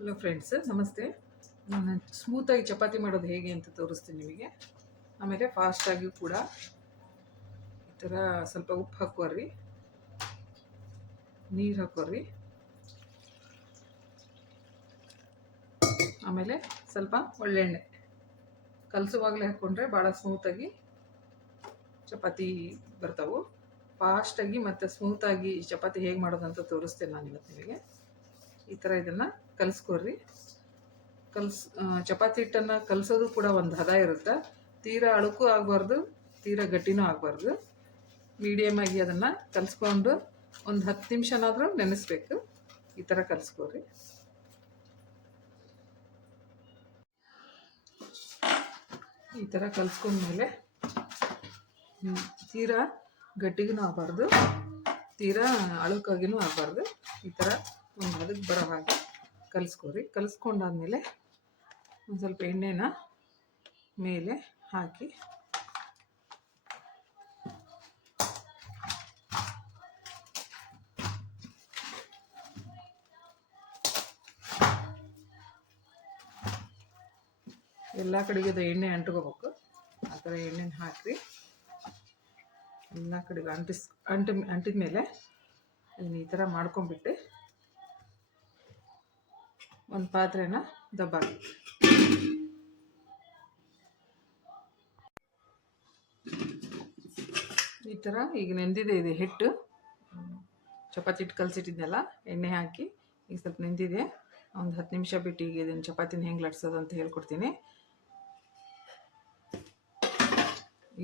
Hello friends, ನಮಸ್ತೆ. ನಾನು ಸ್ಮೂತಾಗಿ ಚಪಾತಿ ಮಾಡೋದು ಹೇಗೆ ಅಂತ ತೋರಿಸ್ತೀನಿ ನಿಮಗೆ. ಆಮೇಲೆ ಫಾಸ್ಟಾಗಿ ಕೂಡ ಈ ಥರ ಸ್ವಲ್ಪ ಉಪ್ಪು ಹಾಕೋರಿ, ನೀರು ಹಾಕೋರಿ, ಆಮೇಲೆ ಸ್ವಲ್ಪ ಒಳ್ಳೆಣ್ಣೆ ಕಲಸುವಾಗಲೇ ಹಾಕ್ಕೊಂಡ್ರೆ ಭಾಳ ಸ್ಮೂತಾಗಿ ಚಪಾತಿ ಬರ್ತಾವೆ. ಫಾಸ್ಟಾಗಿ ಮತ್ತು ಸ್ಮೂತಾಗಿ ಚಪಾತಿ ಹೇಗೆ ಮಾಡೋದಂತ ತೋರಿಸ್ತೇನೆ ನಾನು ಇವತ್ತು ನಿಮಗೆ. ಈ ಥರ ಇದನ್ನು ಕಲಿಸ್ಕೊಡ್ರಿ. ಚಪಾತಿ ಹಿಟ್ಟನ್ನು ಕಲಸೋದು ಕೂಡ ಒಂದು ಹದ ಇರುತ್ತೆ. ತೀರಾ ಅಳುಕು ಆಗಬಾರ್ದು, ತೀರಾ ಗಟ್ಟಿನೂ ಆಗಬಾರ್ದು. ಮೀಡಿಯಮಾಗಿ ಅದನ್ನು ಕಲಿಸ್ಕೊಂಡು ಒಂದು 10 ನಿಮಿಷನಾದರೂ ನೆನೆಸ್ಬೇಕು. ಈ ಥರ ಕಲಿಸ್ಕೊಡ್ರಿ. ಈ ಥರ ಕಲಿಸ್ಕೊಂಡ್ಮೇಲೆ ತೀರಾ ಗಟ್ಟಿಗೂ ಆಗಬಾರ್ದು, ತೀರಾ ಅಳುಕಾಗಿನೂ ಆಗಬಾರ್ದು. ಈ ಥರ ಒಂದು ಅದಕ್ಕೆ ಬರೋ ಹಾಗೆ ಕಲಿಸ್ಕೊರಿ. ಕಲಿಸ್ಕೊಂಡಾದ್ಮೇಲೆ ಒಂದು ಸ್ವಲ್ಪ ಎಣ್ಣೆನ ಮೇಲೆ ಹಾಕಿ ಎಲ್ಲ ಕಡೆಗೆ ಅದು ಎಣ್ಣೆ ಅಂಟ್ಕೋಬೇಕು. ಆ ಥರ ಎಣ್ಣೆನ ಹಾಕಿ ಎಲ್ಲ ಕಡೆಗೆ ಅಂಟಿದ ಮೇಲೆ ಅದನ್ನ ಈ ಥರ ಮಾಡ್ಕೊಂಡ್ಬಿಟ್ಟು ಒಂದು ಪಾತ್ರೆನ ದಬ್ಬಾಕಿ. ಈ ಥರ ಈಗ ನೆಂದಿದೆ ಇದು ಹಿಟ್ಟು, ಚಪಾತಿ ಹಿಟ್ಟು ಕಲಸಿಟ್ಟಿದ್ನಲ್ಲ, ಎಣ್ಣೆ ಹಾಕಿ ಈಗ ಸ್ವಲ್ಪ ನೆಂದಿದೆ. ಒಂದು 10 ನಿಮಿಷ ಬಿಟ್ಟು ಈಗ ಇದನ್ನು ಚಪಾತಿನ ಹೆಂಗೆ ಲಟ್ಸೋದು ಅಂತ ಹೇಳ್ಕೊಡ್ತೀನಿ.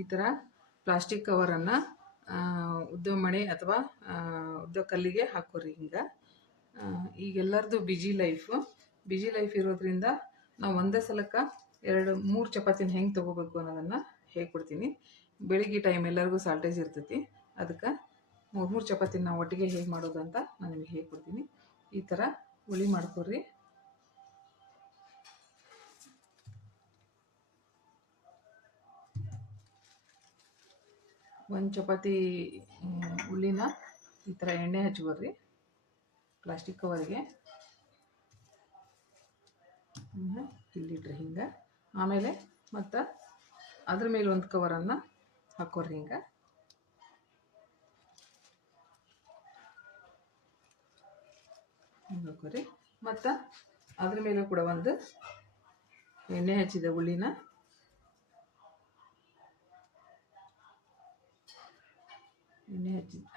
ಈ ಥರ ಪ್ಲಾಸ್ಟಿಕ್ ಕವರನ್ನು ಉದ್ದ ಮಣೆ ಅಥವಾ ಉದ್ದ ಕಲ್ಲಿಗೆ ಹಾಕೋರಿ. ಹಿಂಗೆ ಈಗೆಲ್ಲರದು ಬಿಜಿ ಲೈಫ್ ಇರೋದ್ರಿಂದ ನಾವು ಒಂದೇ ಸಲಕ್ಕೆ 2-3 ಚಪಾತಿನ ಹೆಂಗೆ ತೊಗೋಬೇಕು ಅನ್ನೋದನ್ನು ಹೇಳ್ಕೊಡ್ತೀನಿ. ಬೆಳಿಗ್ಗೆ ಟೈಮ್ ಎಲ್ಲರಿಗೂ ಸಾಲ್ಟೇಜ್ ಇರ್ತೈತಿ, ಅದಕ್ಕೆ 3 ಚಪಾತಿನ ನಾವು ಒಟ್ಟಿಗೆ ಹೇಗೆ ಮಾಡೋದು ಅಂತ ನಾನು ನಿಮಗೆ ಹೇಳ್ಕೊಡ್ತೀನಿ. ಈ ಥರ ಹುಳಿ ಮಾಡ್ಕೊಡ್ರಿ. ಒಂದು ಚಪಾತಿ ಹುಳಿನ ಈ ಥರ ಎಣ್ಣೆ ಹಚ್ಕೊಡ್ರಿ ಪ್ಲಾಸ್ಟಿಕ್ ಕವರಿಗೆ. ಇಲ್ಲಿಟ್ರಿ ಹಿಂಗೆ. ಆಮೇಲೆ ಮತ್ತು ಅದ್ರ ಮೇಲೆ ಒಂದು ಕವರನ್ನು ಹಾಕೋರಿ ಹಿಂಗೆ. ಹಾಕೋರಿ. ಮತ್ತು ಅದ್ರ ಮೇಲೆ ಕೂಡ ಒಂದು ಎಣ್ಣೆ ಹಚ್ಚಿದ ಹುಳಿನ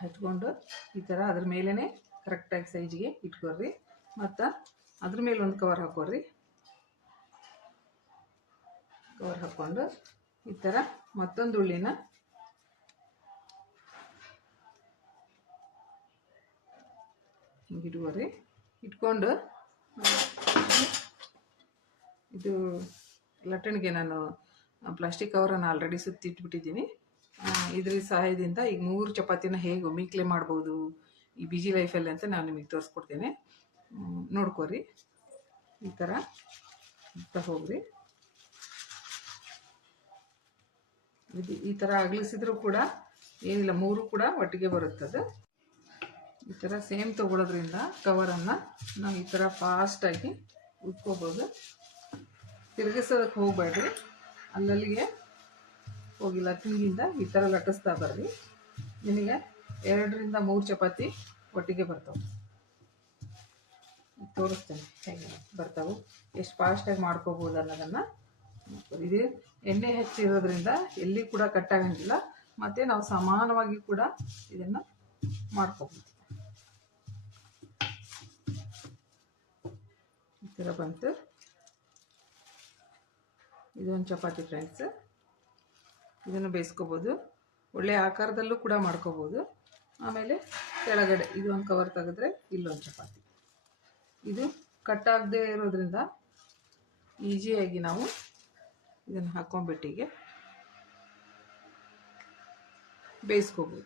ಹಚ್ಕೊಂಡು ಈ ಥರ ಅದ್ರ ಮೇಲೇ ಕರೆಕ್ಟಾಗಿ ಸೈಜ್ಗೆ ಇಟ್ಕೊಡ್ರಿ. ಮತ್ತು ಅದ್ರ ಮೇಲೆ ಒಂದು ಕವರ್ ಹಾಕೋರಿ. ಕವರ್ ಹಾಕ್ಕೊಂಡು ಈ ಥರ ಮತ್ತೊಂದು ಹುಳಿನ ಹಿಂಗೆ ಇಟ್ಕೊರಿ. ಇಟ್ಕೊಂಡು ಇದು ಲಟ್ಟಣಿಗೆ ನಾನು ಪ್ಲಾಸ್ಟಿಕ್ ಕವರನ್ನು ಆಲ್ರೆಡಿ ಸುತ್ತಿಟ್ಬಿಟ್ಟಿದ್ದೀನಿ. ಇದ್ರ ಸಹಾಯದಿಂದ ಈಗ 3 ಚಪಾತಿನ ಹೇಗೆ ಒಮ್ಮಿಕ್ಲೆ ಮಾಡ್ಬೋದು ಈ ಬಿಜಿ ಲೈಫಲ್ಲಿ ಅಂತ ನಾನು ನಿಮಗೆ ತೋರಿಸ್ಕೊಡ್ತೇನೆ. ನೋಡ್ಕೊರಿ. ಈ ಥರ ಹೋಗ್ರಿ. ಈ ಥರ ಅಗಲಿಸಿದ್ರೂ ಕೂಡ ಏನಿಲ್ಲ, 3 ಕೂಡ ಒಟ್ಟಿಗೆ ಬರುತ್ತದೆ. ಈ ಥರ ಸೇಮ್ ತೊಗೊಳೋದ್ರಿಂದ ಕವರನ್ನು ನಾವು ಈ ಥರ ಫಾಸ್ಟಾಗಿ ಉಟ್ಕೋಬೋದು. ತಿರುಗಿಸೋದಕ್ಕೆ ಹೋಗಬೇಡ್ರಿ, ಅಲ್ಲಲ್ಲಿಗೆ ಹೋಗಿ ಲಟ್ಟಿನಿಂದ ಈ ಥರ ಲಟ್ಟಿಸ್ತಾ ಬರ್ರಿ. ನಿಮಗೆ 2-3 ಚಪಾತಿ ಒಟ್ಟಿಗೆ ಬರ್ತಾವೆ. ತೋರಿಸ್ತೇನೆ ಹೇಗೆ ಬರ್ತಾವೆ, ಎಷ್ಟು ಫಾಸ್ಟಾಗಿ ಮಾಡ್ಕೋಬೋದು ಅನ್ನೋದನ್ನು. ಇದು ಎಣ್ಣೆ ಹೆಚ್ಚಿರೋದ್ರಿಂದ ಎಲ್ಲಿ ಕೂಡ ಕಟ್ಟಾಗಂಗಿಲ್ಲ, ಮತ್ತು ನಾವು ಸಮಾನವಾಗಿ ಕೂಡ ಇದನ್ನು ಮಾಡ್ಕೋಬೋದು. ಈ ಥರ ಬಂತು. ಇದೊಂದು ಚಪಾತಿ ಫ್ರೆಂಡ್ಸ್. ಇದನ್ನು ಬೇಯಿಸ್ಕೋಬೋದು, ಒಳ್ಳೆಯ ಆಕಾರದಲ್ಲೂ ಕೂಡ ಮಾಡ್ಕೋಬೋದು. ಆಮೇಲೆ ಕೆಳಗಡೆ ಇದು ಒಂದು ಕವರ್ ತೆಗೆದ್ರೆ ಇಲ್ಲೊಂದು ಚಪಾತಿ. ಇದು ಕಟ್ಟಾಗದೇ ಇರೋದ್ರಿಂದ ಈಸಿಯಾಗಿ ನಾವು ಇದನ್ನು ಹಾಕ್ಕೊಂಡ್ಬಿಟ್ಟಿಗೆ ಬೇಯಿಸ್ಕೋಬೋದು.